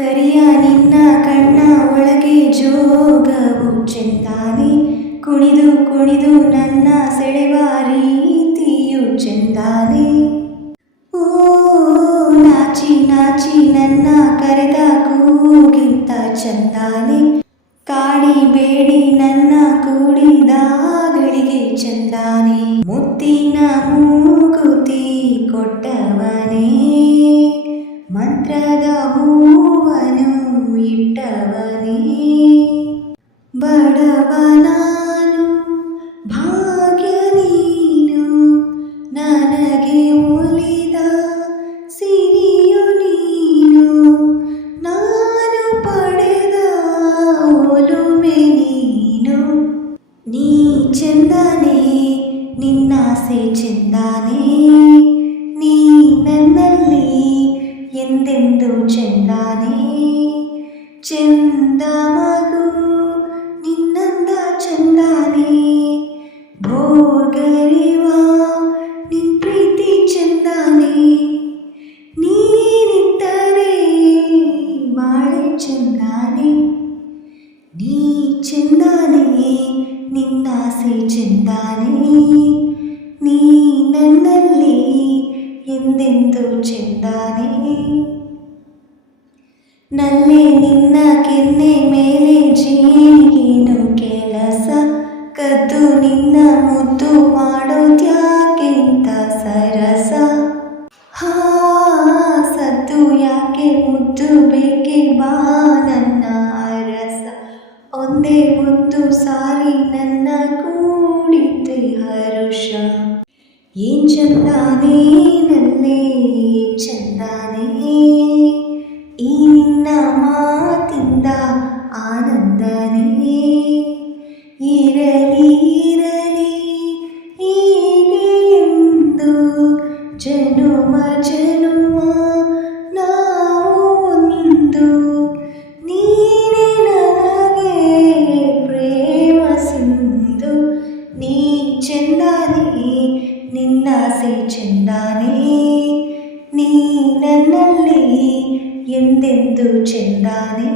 ಕರಿಯ ನಿನ್ನ ಕಣ್ಣ ಒಳಗೆ ಜೋಗವು ಚೆಂದಾನೆ, ಕುಣಿದು ಕುಣಿದು ನನ್ನ ಸೆಳೆವ ರೀತಿಯು ಚೆಂದಾನೆ. ಓ ನಾಚಿ ನಾಚಿ ನನ್ನ ಕರೆದ ಕೂಗಿಂತ ಚಂದಾನೆ, ಕಾಡಿಬೇಡಿ ನನ್ನ ಕೂಡಿದ ಗಳಿಗೆ ಚಂದಾನೆ. ಮುತ್ತಿನ ಮೂಗುತಿ ಕೊಟ್ಟವನೇ, ಮಂತ್ರದ ಹೂವನು ಇಟ್ಟವನೇ. ಬಡವ ನಾನು ಭಾಗ್ಯ ನೀನು, ನನಗೆ ಒಲಿದ ಸಿರಿಯು ನೀನು. ನಾನು ಪಡೆದ ಒಲುಮೆ ನೀನು. ನೀ ಚೆಂದಾನೆ, ನಿನ್ನಾಸೆ ಚೆಂದಾನೆ, ನೀ ನನ್ನಲ್ಲಿ ಎಂದೆಂದು ಚೆಂದಾನೆ. ಚೆಂದ ಮಗು ನಿನ್ನಂದ ಚಂದಾನೆ, ಭೋರ್ಗರಿವ ನಿನ್ ಪ್ರೀತಿ ಚಂದಾನೆ. ನೀನಿದ್ದರೆ ಬಾಳೆ ಚಂದಾನೆ, ನೀ ಚಂದಾನೆ, ನಿನ್ನಾಸೆ ಚಂದಾನೆ, ನೀ ನನ್ನಲ್ಲಿ ಎಂದೆಂದು ಚೆಂದಾನೆ. ನಲ್ಲೆ ನಿನ್ನ ಕೆನ್ನೆ ಮೇಲೆ ಜೀರಿಗೇನು ಕೆಲಸ, ಕದ್ದು ನಿನ್ನ ಮುದ್ದು ಮಾಡೋದ್ಯಾಕೆಂತ ಸರಸ. ಹಾ ಸದ್ದು ಯಾಕೆ ಮುದ್ದು ಬೇಕೆ ಬಾ ನನ್ನ ಅರಸ. ಒಂದೇ ಒಂದು ಸಾರಿ ನನ್ನ ಕೂಡಿದ್ದೆ ಹರುಷ. ಏನ್ ಚಂದಾನೆ ನಲ್ಲೇ ಚಂದಾನೆ, ಈ ನಿನ್ನ ಮಾತಿಂದ ಆನಂದನೇ. ಇರಲಿ ಇರಲಿ ಹೀಗೆ ಎಂದು ಜನುಮ ಜನುಮ ನಾವು ಒಂದು. ನೀನೇ ನನಗೆ ಪ್ರೇಮ ಸಿಂಧು. ನೀ ಚಂದಾನೆ, ನಿನ್ನಾಸೆ ಚಂದಾನೆ, ನೀ ನನ್ನಲ್ಲಿ ಎಂದೆಂದು ಚೆಂದಾನೆ.